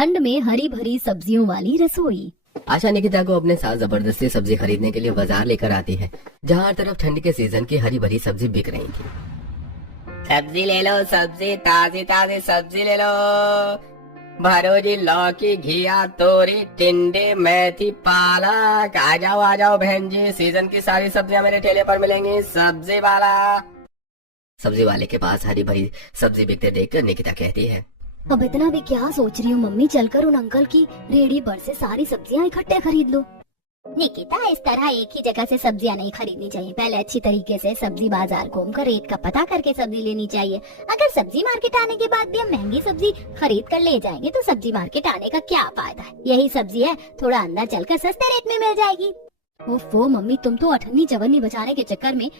ठंड में हरी भरी सब्जियों वाली रसोई। आशा निकिता को अपने साथ जबरदस्ती सब्जी खरीदने के लिए बाजार लेकर आती है, जहाँ हर तरफ ठंड के सीजन की हरी भरी सब्जी बिक रही थी। सब्जी ले लो, सब्जी ताजी ताजी सब्जी ले लो। भरोजी, लौकी, घिया, तोरी, टिंडे, मेथी, पालक। आ जाओ बहन जी, सीजन की सारी सब्जियां मेरे ठेले पर मिलेंगी। सब्जी वाला। सब्जी वाले के पास हरी भरी सब्जी बिकते देखकर निकिता कहती है, अब इतना भी क्या सोच रही हूँ मम्मी, चलकर उन अंकल की रेहड़ी पर से सारी सब्जियाँ इकट्ठे खरीद लो। निकिता, इस तरह एक ही जगह से सब्जियां नहीं खरीदनी चाहिए। पहले अच्छी तरीके से सब्जी बाजार घूमकर रेट का पता करके सब्जी लेनी चाहिए। अगर सब्जी मार्केट आने के बाद भी हम महंगी सब्जी खरीद कर ले जाएंगे तो सब्जी मार्केट आने का क्या फायदा है। यही सब्जी है, थोड़ा अंदर चलकर सस्ते रेट में मिल जाएगी। ओफो मम्मी, तुम तो अठन्नी चवन्नी बचाने के चक्कर में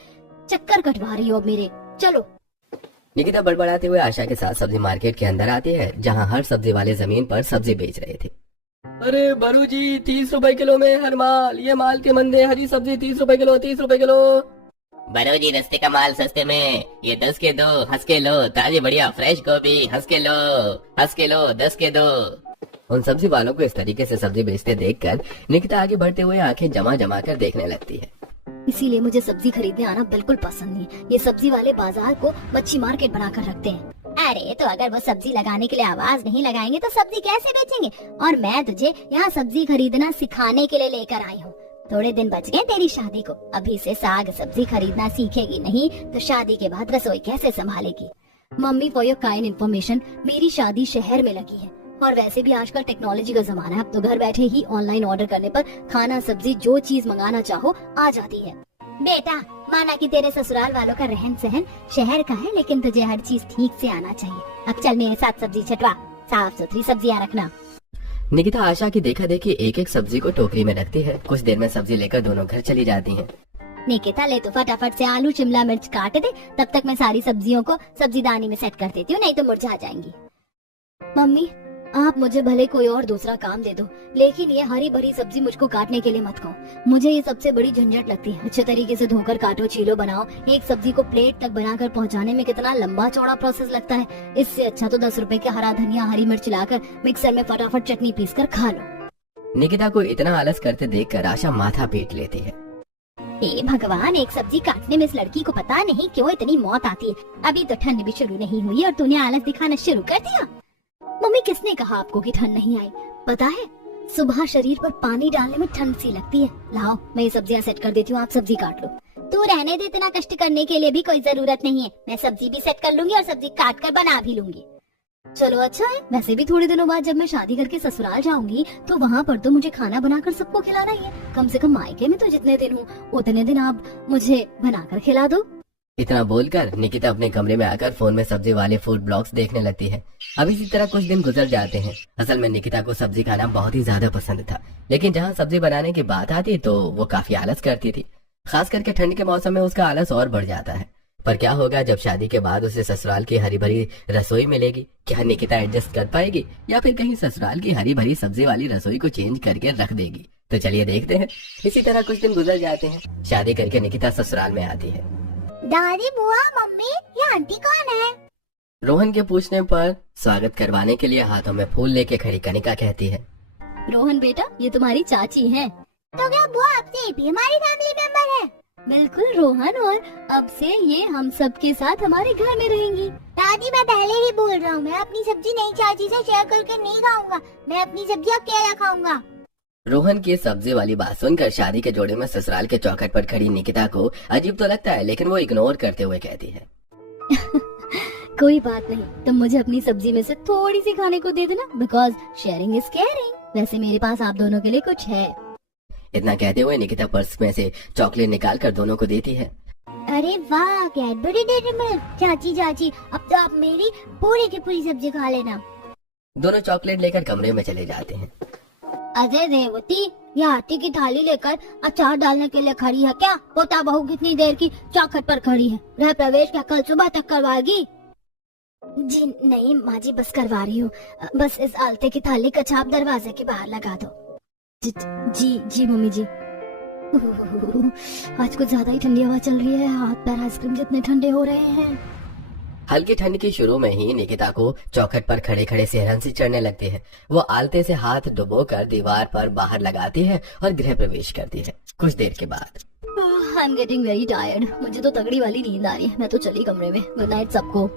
चक्कर कटवा रही हो अब मेरे। चलो। निकिता बड़बड़ाते हुए आशा के साथ सब्जी मार्केट के अंदर आती है, जहाँ हर सब्जी वाले जमीन पर सब्जी बेच रहे थे। अरे बरू जी, 30 रुपए किलो में हर माल। ये माल के मंदे, हरी सब्जी 30 रुपए किलो, 30 रुपए किलो। बरो जी, रस्ते का माल सस्ते में। ये 10 के दो, हंस के लो। ताजी बढ़िया फ्रेश गोभी, हंस के लो 10 के दो। उन सब्जी वालों को इस तरीके से सब्जी बेचते देखकर निकिता आगे बढ़ते हुए आंखें जमा जमा कर देखने लगती है। इसीलिए मुझे सब्जी खरीदने आना बिल्कुल पसंद नहीं। ये सब्जी वाले बाजार को मच्छी मार्केट बनाकर रखते हैं। अरे तो अगर वो सब्जी लगाने के लिए आवाज नहीं लगाएंगे तो सब्जी कैसे बेचेंगे। और मैं तुझे यहाँ सब्जी खरीदना सिखाने के लिए लेकर आई हूँ। थोड़े दिन बच गए तेरी शादी को। अभी से साग सब्जी खरीदना सीखेगी नहीं तो शादी के बाद रसोई कैसे संभालेगी। Mummy, for your kind information, मेरी शादी शहर में लगी है और वैसे भी आजकल टेक्नोलॉजी का जमाना है। अब तो घर बैठे ही ऑनलाइन ऑर्डर करने पर खाना सब्जी जो चीज मंगाना चाहो आ जाती है। बेटा, माना कि तेरे ससुराल वालों का रहन सहन शहर का है, लेकिन तुझे हर चीज ठीक से आना चाहिए। अब चल मेरे साथ सब्जी छटवा, साफ सुथरी सब्जियां रखना। निकिता आशा की देखा देखी एक एक सब्जी को टोकरी में रखती है। कुछ देर में सब्जी लेकर दोनों घर चली जाती हैं। निकिता, ले तो फटाफट से आलू शिमला मिर्च काट दे, तब तक मैं सारी सब्जियों को सब्जीदानी में सेट कर देती हूँ, नहीं तो मुरझा जाएंगी। मम्मी, आप मुझे भले कोई और दूसरा काम दे दो, लेकिन ये हरी भरी सब्जी मुझको काटने के लिए मत कहो। मुझे ये सबसे बड़ी झंझट लगती है। अच्छे तरीके से धोकर काटो, छीलो, बनाओ। एक सब्जी को प्लेट तक बनाकर पहुंचाने में कितना लंबा चौड़ा प्रोसेस लगता है। इससे अच्छा तो 10 रुपए के हरा धनिया हरी मिर्च लाकर मिक्सर में फटाफट चटनी पीस कर खा लो। निकिता को इतना आलस करते देखकर आशा माथा पीट लेती है। हे भगवान, एक सब्जी काटने में इस लड़की को पता नहीं क्यों इतनी मौत आती है। अभी तो ठंड भी शुरू नहीं हुई और तूने आलस दिखाना शुरू कर दिया। मम्मी, किसने कहा आपको कि ठंड नहीं आई? पता है, सुबह शरीर पर पानी डालने में ठंड सी लगती है। लाओ, मैं ये सब्जियां सेट कर देती हूँ, आप सब्जी काट लो। तू रहने दे, इतना कष्ट करने के लिए भी कोई जरूरत नहीं है। मैं सब्जी भी सेट कर लूंगी और सब्जी काट कर बना भी लूंगी। चलो अच्छा है। वैसे भी थोड़े दिनों बाद जब मैं शादी करके ससुराल जाऊंगी तो वहाँ पर तो मुझे खाना बनाकर सबको खिलाना ही है। कम से कम मायके में तो जितने दिन हूँ उतने दिन आप मुझे बनाकर खिला दो। इतना बोलकर निकिता अपने कमरे में आकर फोन में सब्जी वाले फूड ब्लॉग्स देखने लगती है। अब इसी तरह कुछ दिन गुजर जाते हैं। असल में निकिता को सब्जी खाना बहुत ही ज्यादा पसंद था, लेकिन जहाँ सब्जी बनाने की बात आती तो वो काफी आलस करती थी। खास करके ठंड के मौसम में उसका आलस और बढ़ जाता है। पर क्या होगा जब शादी के बाद उसे ससुराल की हरी भरी रसोई मिलेगी? क्या निकिता एडजस्ट कर पाएगी या फिर कहीं ससुराल की हरी भरी सब्जी वाली रसोई को चेंज करके रख देगी? तो चलिए देखते हैं। इसी तरह कुछ दिन गुजर जाते हैं। शादी करके निकिता ससुराल में आती है। दादी, बुआ, मम्मी, ये आंटी कौन है? रोहन के पूछने पर स्वागत करवाने के लिए हाथों में फूल लेके खड़ी कनिका कहती है, रोहन बेटा, ये तुम्हारी चाची है। तो क्या बुआ आपसे भी हमारी फैमिली मेंबर है? बिल्कुल रोहन, और अब से ये हम सब के साथ हमारे घर में रहेंगी। दादी, मैं पहले ही बोल रहा हूँ, मैं अपनी सब्जी नई चाची से शेयर करके नहीं खाऊंगा। मैं अपनी सब्जी अकेला खाऊंगा। रोहन की सब्जी वाली बात सुनकर शादी के जोड़े में ससुराल के चौखट पर खड़ी निकिता को अजीब तो लगता है, लेकिन वो इग्नोर करते हुए कहती है, कोई बात नहीं, तुम मुझे अपनी सब्जी में से थोड़ी सी खाने को दे देना, बिकॉज शेयरिंग इज केयरिंग। वैसे मेरे पास आप दोनों के लिए कुछ है। इतना कहते हुए निकिता पर्स में से चॉकलेट निकाल कर दोनों को देती है। अरे वाह, कैडबरी डेयरी मिल्क। चाची चाची, अब तो आप मेरी पूरी की पूरी सब्जी खा लेना। दोनों चॉकलेट लेकर कमरे में चले जाते हैं। अजय रेवती, ये आटे की थाली लेकर अचार डालने के लिए खड़ी है क्या? पोता बहू कितनी देर की चौखट पर खड़ी है। गृह प्रवेश क्या कल सुबह तक करवाएगी? जी नहीं माँ जी, बस करवा रही हूँ। बस इस आलते की थाली का छाप दरवाजे के बाहर लगा दो। जी जी मम्मी जी। आज कुछ ज्यादा ही ठंडी हवा चल रही है। हाथ पैर आइसक्रीम जितने ठंडे हो रहे हैं। हल्की ठंड की शुरू में ही निकिता को चौखट पर खड़े खड़े सिरहन सी चढ़ने लगती है। वो आलते से हाथ डुबोकर दीवार पर बाहर लगाती है और गृह प्रवेश करती है। कुछ देर के बाद I am getting very tired, मुझे तो तगड़ी वाली नींद आ रही है। मैं तो चली कमरे में। गुड नाइट सबको।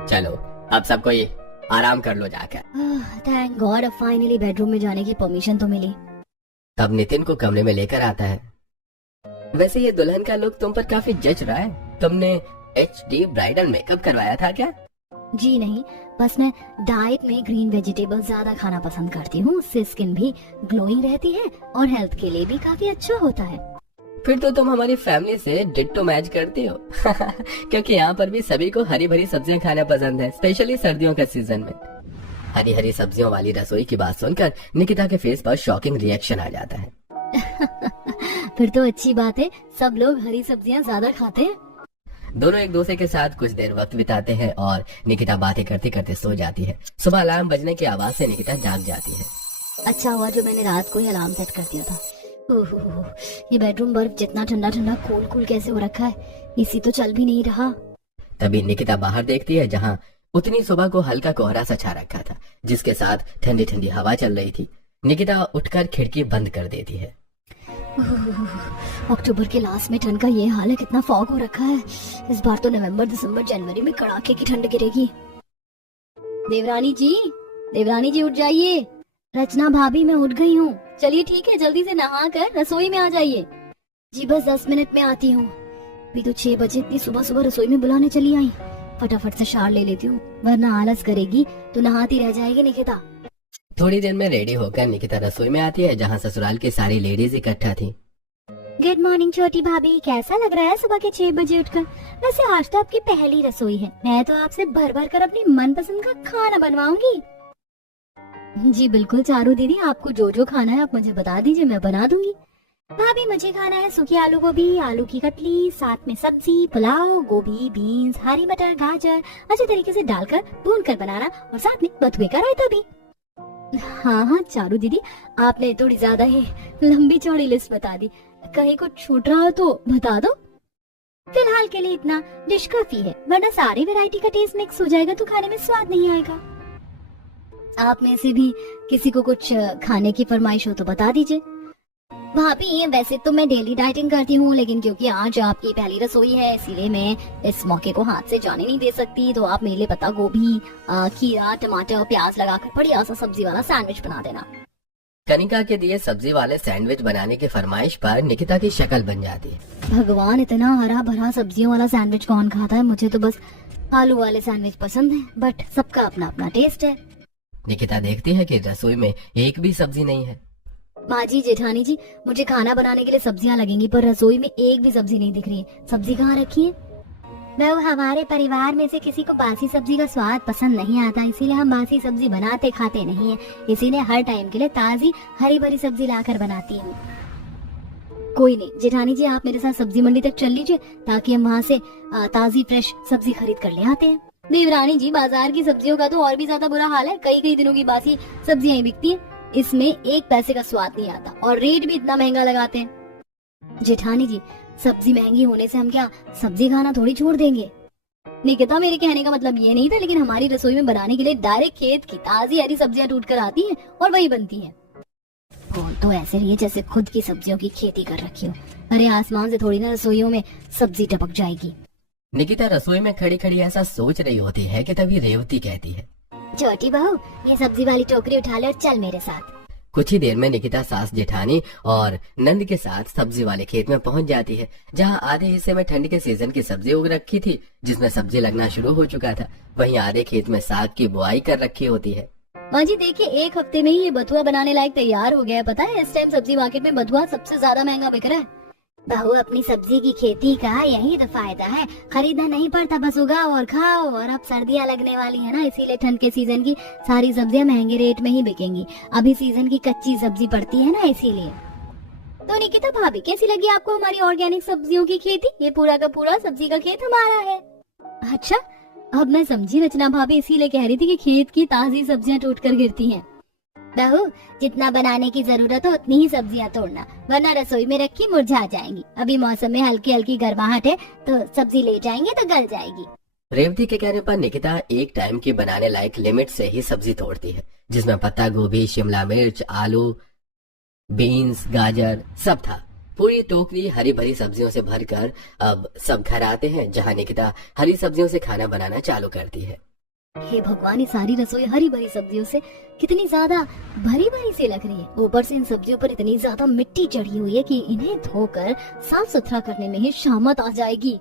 चलो अब सबको ये आराम कर लो जाकर। थैंक गॉड, अब फाइनली बेडरूम में जाने की परमिशन तो मिली। तब नितिन को कमरे में लेकर आता है। वैसे ये दुल्हन का लुक तुम पर काफी जच रहा है। तुमने HD ब्राइडल मेकअप करवाया था क्या? जी नहीं, बस मैं डाइट में ग्रीन वेजिटेबल ज्यादा खाना पसंद करती हूँ। उससे स्किन भी ग्लोइंग रहती है और हेल्थ के लिए भी काफी अच्छा होता है। फिर तो तुम हमारी फैमिली से डिट्टो मैच करती हो क्योंकि यहाँ पर भी सभी को हरी भरी सब्जियाँ खाना पसंद है, स्पेशली सर्दियों के सीजन में। हरी हरी सब्जियों वाली रसोई की बात सुनकर निकिता के फेस पर शॉकिंग रिएक्शन आ जाता है। फिर तो अच्छी बात है, सब लोग हरी सब्जियाँ ज्यादा खाते हैं। दोनों एक दूसरे के साथ कुछ देर वक्त बिताते हैं और निकिता बातें करते करते सो जाती है। सुबह अलार्म बजने की आवाज से निकिता जाग जाती है। अच्छा हुआ जो मैंने रात को ही अलार्म सेट कर दिया था। ओहो, ये बेडरूम बर्फ जितना ठंडा ठंडा कूल कूल कैसे हो रखा है, इसी तो चल भी नहीं रहा। तभी निकिता बाहर देखती है जहाँ उतनी सुबह को हल्का कोहरा सा छा रखा था, जिसके साथ ठंडी ठंडी हवा चल रही थी। निकिता उठकर खिड़की बंद कर देती है। अक्टूबर के लास्ट में ठंड का ये हाल है, कितना फॉग हो रखा है। इस बार तो नवंबर दिसंबर जनवरी में कड़ाके की ठंड गिरेगी। देवरानी जी उठ जाइए। रचना भाभी मैं उठ गई हूँ। चलिए ठीक है, जल्दी से नहा कर रसोई में आ जाइए। जी बस 10 मिनट में आती हूँ। अभी तो 6 बजे, इतनी सुबह सुबह रसोई में बुलाने चली आई। फटाफट से शार ले लेती हूँ, वरना आलस करेगी तो नहाती रह जाएगी निकिता। थोड़ी देर में रेडी होकर निकिता रसोई में आती है जहाँ ससुराल की सारी लेडीज इकट्ठा थी। गुड मॉर्निंग छोटी भाभी, कैसा लग रहा है सुबह के 6 बजे उठकर? वैसे आज तो आपकी पहली रसोई है, मैं तो आपसे भर भर कर अपनी मनपसंद का खाना बनवाऊंगी। जी बिल्कुल चारू दीदी, आपको जो जो खाना है आप मुझे बता दीजिए, मैं बना दूंगी। भाभी मुझे खाना है सूखी आलू गोभी, आलू की कतली, साथ में सब्जी, पुलाव, गोभी, बीन्स, हरी मटर, गाजर अच्छे तरीके से डालकर भून कर बनाना और साथ में बथुए का रायता भी। हाँ चारू दीदी, आपने थोड़ी ज्यादा ही लंबी चौड़ी लिस्ट बता दी, कहीं कुछ छूट रहा हो तो बता दो। फिलहाल के लिए इतना डिश काफी है, वरना सारी वैरायटी का टेस्ट मिक्स हो जाएगा तो खाने में स्वाद नहीं आएगा। आप में से भी किसी को कुछ खाने की फरमाइश हो तो बता दीजिए। भाभी वैसे तो मैं डेली डाइटिंग करती हूँ, लेकिन क्योंकि आज आपकी पहली रसोई है इसीलिए मैं इस मौके को हाथ से जाने नहीं दे सकती। तो आप मेरे लिए पत्ता गोभी, खीरा, टमाटर, प्याज लगाकर बढ़िया सा सब्जी वाला सैंडविच बना देना। कनिका के दिए सब्जी वाले सैंडविच बनाने की फरमाइश पर निकिता की शक्ल बन जाती है। भगवान, इतना हरा भरा सब्जियों वाला सैंडविच कौन खाता है? मुझे तो बस आलू वाले सैंडविच पसंद है, बट सबका अपना अपना टेस्ट है। निकिता देखती है कि रसोई में एक भी सब्जी नहीं है। माँ जी, जेठानी जी, मुझे खाना बनाने के लिए सब्जियाँ लगेंगी, पर रसोई में एक भी सब्जी नहीं दिख रही है। सब्जी कहाँ रखी है? हमारे परिवार में से किसी को बासी सब्जी का स्वाद पसंद नहीं आता, इसीलिए हम बासी सब्जी बनाते खाते नहीं है। इसीलिए हर टाइम के लिए ताजी हरी भरी सब्जी लाकर बनाती हूँ। कोई नहीं जेठानी जी, आप मेरे साथ सब्जी मंडी तक चल लीजिए ताकि हम वहाँ से ताजी फ्रेश सब्जी खरीद कर ले आते हैं। देवरानी जी, बाजार की सब्जियों का तो और भी ज्यादा बुरा हाल है, कई कई दिनों की बासी सब्जियां ही बिकती हैं। इसमें 1 पैसे का स्वाद नहीं आता और रेट भी इतना महंगा लगाते हैं। जेठानी जी, सब्जी महंगी होने से हम क्या सब्जी खाना थोड़ी छोड़ देंगे? निकिता, मेरे कहने का मतलब ये नहीं था, लेकिन हमारी रसोई में बनाने के लिए डायरेक्ट खेत की ताजी हरी सब्जियां टूट कर आती हैं और वही बनती है। बोल तो ऐसे रही है जैसे खुद की सब्जियों की खेती कर रखी हो। अरे आसमान से थोड़ी ना रसोइयों में सब्जी टपक जाएगी। निकिता रसोई में खड़ी खड़ी ऐसा सोच रही होती है कि तभी रेवती कहती है, छोटी बहू, ये सब्जी वाली टोकरी उठा ले और चल मेरे साथ। कुछ ही देर में निकिता सास जेठानी और नंद के साथ सब्जी वाले खेत में पहुंच जाती है, जहां आधे हिस्से में ठंड के सीजन की सब्जी उग रखी थी, जिसमें सब्जी लगना शुरू हो चुका था। वहीं आधे खेत में साग की बुआई कर रखी होती है। माँ जी देखिए, 1 हफ्ते में ही ये बथुआ बनाने लायक तैयार हो गया है। पता है इस टाइम सब्जी मार्केट में बथुआ सबसे ज्यादा महंगा बिक रहा है। बहू, अपनी सब्जी की खेती का यही तो फायदा है, खरीदना नहीं पड़ता, बस उगाओ और खाओ। और अब सर्दियाँ लगने वाली है ना, इसीलिए ठंड के सीजन की सारी सब्जियां महंगे रेट में ही बिकेंगी। अभी सीजन की कच्ची सब्जी पड़ती है ना, इसीलिए। तो निकिता भाभी, कैसी लगी आपको हमारी ऑर्गेनिक सब्जियों की खेती? ये पूरा का पूरा सब्जी का खेत हमारा है। अच्छा, अब मैं समझी, रचना भाभी इसीलिए कह रही थी कि खेत की ताजी सब्जियां टूट कर गिरती हैं। बहू, जितना बनाने की जरूरत हो उतनी ही सब्जियां तोड़ना, वरना रसोई में रखी मुरझा जाएंगी। अभी मौसम में हल्की हल्की गर्माहट है तो सब्जी ले जाएंगे तो गल जाएगी। रेवती के कहने पर निकिता एक टाइम की बनाने लायक लिमिट से ही सब्जी तोड़ती है, जिसमें पत्ता गोभी, शिमला मिर्च, आलू, बीन्स, गाजर सब था। पूरी टोकरी हरी भरी सब्जियों से भरकर अब सब घर आते हैं, जहां निकिता हरी सब्जियों से खाना बनाना चालू करती है। हे भगवान, ये सारी रसोई हरी भरी सब्जियों से कितनी ज्यादा भरी भरी सी लग रही है। ऊपर से इन सब्जियों पर इतनी ज्यादा मिट्टी चढ़ी हुई है कि इन्हें धोकर साफ सुथरा करने में ही शामत आ जाएगी।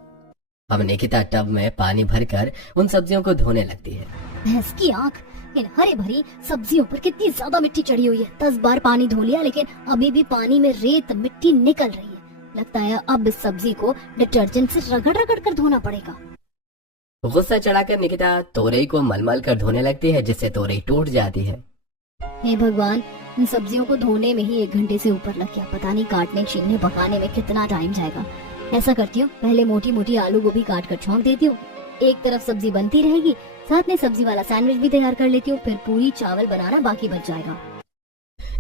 अब निकिता टब में पानी भरकर उन सब्जियों को धोने लगती है। भैंस की आंख, इन हरी भरी सब्जियों पर कितनी ज्यादा मिट्टी चढ़ी हुई है। 10 बार पानी धो लिया, लेकिन अभी भी पानी में रेत मिट्टी निकल रही है। लगता है अब इस सब्जी को डिटर्जेंट से रगड़ रगड़ कर धोना पड़ेगा। गुस्सा चढ़ाकर निकिता तोरई को मलमल कर धोने लगती है, जिससे तोरई टूट जाती है। हे भगवान, इन सब्जियों को धोने में ही 1 घंटे से ऊपर लग गया। पता नहीं काटने, छीलने, पकाने में कितना टाइम जाएगा। ऐसा करती हूँ, पहले मोटी मोटी आलू गोभी काट कर छौंक देती हूँ। एक तरफ सब्जी बनती रहेगी, साथ में सब्जी वाला सैंडविच भी तैयार कर लेती हूँ। फिर पूरी चावल बनाना बाकी बच जाएगा।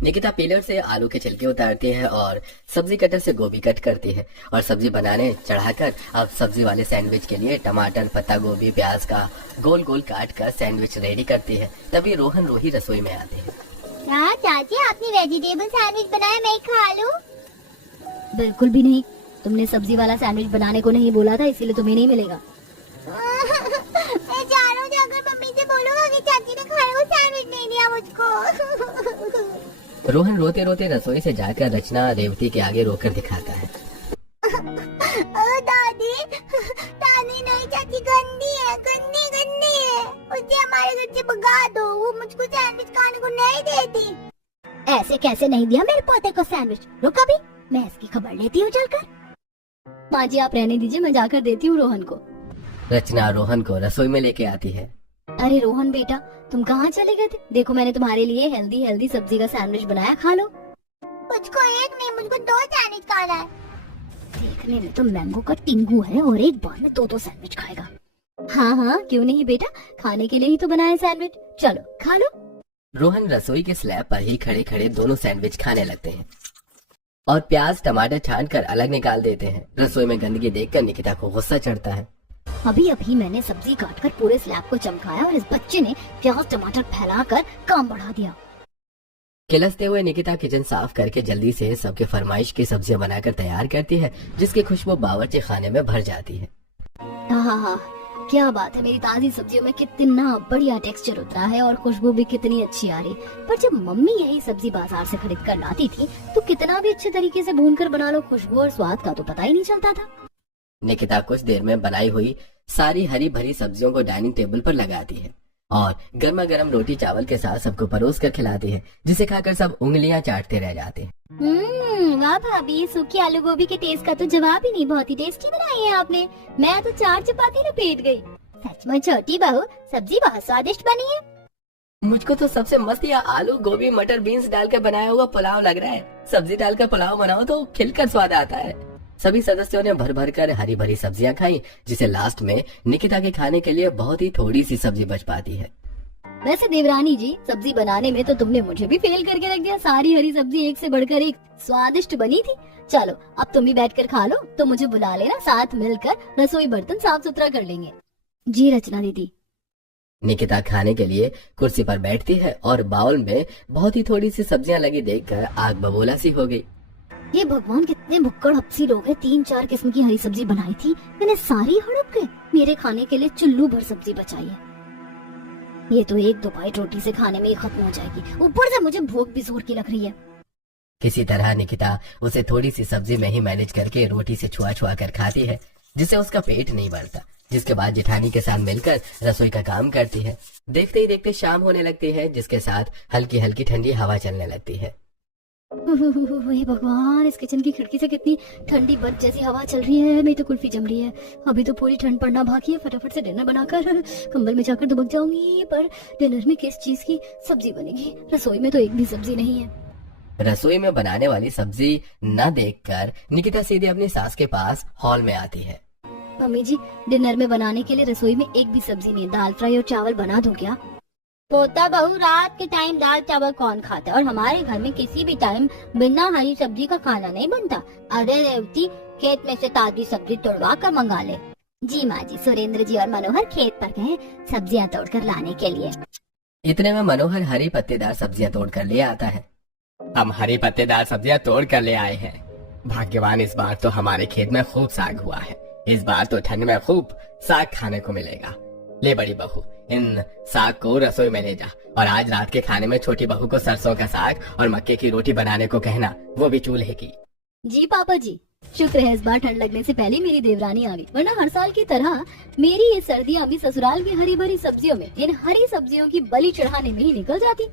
निकिता पीलर से आलू के छिलके उतारती है और सब्जी कटर से गोभी कट करती है और सब्जी बनाने चढ़ाकर अब सब्जी वाले सैंडविच के लिए टमाटर, पत्ता गोभी, प्याज का गोल गोल काट कर सैंडविच रेडी करती है। तभी रोहन रोही रसोई में आते हैं। क्या चाची, आपने वेजिटेबल सैंडविच बनाया, मैं खा लूं? बिल्कुल भी नहीं, तुमने सब्जी वाला सैंडविच बनाने को नहीं बोला था, इसीलिए तुम्हें नहीं मिलेगा। मैं जा रहा हूँ, अगर मम्मी से बोलूंगा कि चाची ने खाया वो सैंडविच नहीं दिया मुझको। रोहन रोते रोते रसोई से जाकर रचना रेवती के आगे रोकर दिखाता है। दादी, दादी नहीं, चाची गंदी है, गंदी गंदी है। उसे हमारे घर से भगा दो, वो मुझको सैंडविच खाने को नहीं देती। ऐसे कैसे नहीं दिया मेरे पोते को सैंडविच? रुको अभी, मैं इसकी खबर लेती हूँ चलकर। माँ जी, आप रहने दीजिए, मैं जाकर देती हूँ रोहन को। रचना रोहन को रसोई में लेके आती है। अरे रोहन बेटा, तुम कहाँ चले गए थे? देखो, मैंने तुम्हारे लिए हेल्दी हेल्दी सब्जी का सैंडविच बनाया, खा लो। मुझको एक नहीं, मुझको 2 सैंडविच खाना है। देखने में तो मैंगो का टिंगू है और एक बार में 2 सैंडविच खाएगा। हाँ हाँ, क्यों नहीं बेटा, खाने के लिए ही तो बनाया सैंडविच, चलो खा लो। रोहन रसोई के स्लैब पर ही खड़े खड़े दोनों सैंडविच खाने लगते हैं और प्याज टमाटर छान कर अलग निकाल देते हैं। रसोई में गंदगी देखकर निकिता को गुस्सा चढ़ता है। अभी अभी मैंने सब्जी काटकर पूरे स्लैब को चमकाया और इस बच्चे ने प्याज टमाटर फैलाकर काम बढ़ा दिया। किलसते हुए निकिता किचन साफ करके जल्दी से सबके फरमाइश की सब्जियां बनाकर तैयार करती है, जिसकी खुशबू बावर्ची खाने में भर जाती है। हाँ, क्या बात है, मेरी ताजी सब्जियों में कितना बढ़िया टेक्सचर उतरा है और खुशबू भी कितनी अच्छी आ रही। पर जब मम्मी यही सब्जी बाजार से खरीद कर लाती थी तो कितना भी अच्छे तरीके से भूनकर बना लो, खुशबू और स्वाद का तो पता ही नहीं चलता था। निकिता कुछ देर में बनाई हुई सारी हरी भरी सब्जियों को डाइनिंग टेबल पर लगाती है और गर्मा गर्म रोटी चावल के साथ सबको परोस कर खिलाती है, जिसे खाकर सब उंगलियां चाटते रह जाते हैं। वाह भाभी, सूखी आलू गोभी के टेस्ट का तो जवाब ही नहीं, बहुत ही टेस्टी बनाई है आपने। मैं तो 4 चपाती लपेट गई। सचमुच छोटी बहू, सब्जी बहुत स्वादिष्ट बनी है। मुझको तो सबसे मस्त यह आलू गोभी मटर बीन्स डालकर बनाया हुआ पुलाव लग रहा है। सब्जी डालकर पुलाव बनाओ तो खिलकर स्वाद आता है। सभी सदस्यों ने भर भर कर हरी भरी सब्जियां खाई, जिसे लास्ट में निकिता के खाने के लिए बहुत ही थोड़ी सी सब्जी बच पाती है। वैसे देवरानी जी, सब्जी बनाने में तो तुमने मुझे भी फेल करके रख दिया। सारी हरी सब्जी एक से बढ़कर एक स्वादिष्ट बनी थी। चलो अब तुम भी बैठकर खा लो, तो मुझे बुला लेना, साथ मिलकर रसोई बर्तन साफ सुथरा कर लेंगे। जी रचना दीदी। निकिता खाने के लिए कुर्सी पर बैठती है और बाउल में बहुत ही थोड़ी सी सब्जियां लगी देखकर आग बबूला सी हो गई। ये भगवान, कितने भुक्कड़ हपसी लोग हैं। 3-4 किस्म की हरी सब्जी बनाई थी, मैंने सारी हड़प गए। मेरे खाने के लिए चुल्लू भर सब्जी बचाई है। ये तो 1-2 बाइट रोटी से खाने में ही खत्म हो जाएगी। ऊपर से मुझे भूख भी जोर की लग रही है। किसी तरह निकिता उसे थोड़ी सी सब्जी में ही मैनेज करके रोटी से छुआ छुआ कर खाती है, जिससे उसका पेट नहीं भरता। जिसके बाद जेठानी के साथ मिलकर रसोई का काम करती है। देखते ही देखते शाम होने लगती है, जिसके साथ हल्की हल्की ठंडी हवा चलने लगती है। हे भगवान, इस किचन की खिड़की से कितनी ठंडी बर्फ जैसी हवा चल रही है। मेरी तो कुल्फी जम रही है। अभी तो पूरी ठंड पड़ना बाकी है। फटाफट से डिनर बनाकर कंबल में जाकर दुबक जाऊंगी। पर डिनर में किस चीज की सब्जी बनेगी? रसोई में तो एक भी सब्जी नहीं है। रसोई में बनाने वाली सब्जी न देखकर निकिता सीधे अपनी सास के पास हॉल में आती है। मम्मी जी, डिनर में बनाने के लिए रसोई में एक भी सब्जी नहीं। दाल फ्राई और चावल बना दो क्या? पोता बहू, रात के टाइम दाल चावल कौन खाता है? और हमारे घर में किसी भी टाइम बिना हरी सब्जी का खाना नहीं बनता। अरे रेवती, खेत में से ताजी सब्जी तोड़वा कर मंगा ले। जी माँ जी, सुरेंद्र जी और मनोहर खेत पर गए सब्जियां तोड़कर लाने के लिए। इतने में मनोहर हरी पत्तेदार सब्जियां तोड़ कर ले आता है। हम हरी पत्तेदार सब्जियां तोड़ कर ले आए हैं। भाग्यवान, इस बार तो हमारे खेत में खूब साग हुआ है। इस बार तो ठंड में खूब साग खाने को मिलेगा। ले बड़ी बहू, इन साग को रसोई में ले जा और आज रात के खाने में छोटी बहू को सरसों का साग और मक्के की रोटी बनाने को कहना, वो भी चूल्हे की। जी पापा जी, शुक्र है इस बार ठंड लगने से पहले मेरी देवरानी आ गई, वरना हर साल की तरह मेरी ये सर्दियां भी ससुराल की हरी भरी सब्जियों में, इन हरी सब्जियों की बलि चढ़ाने में ही निकल जाती।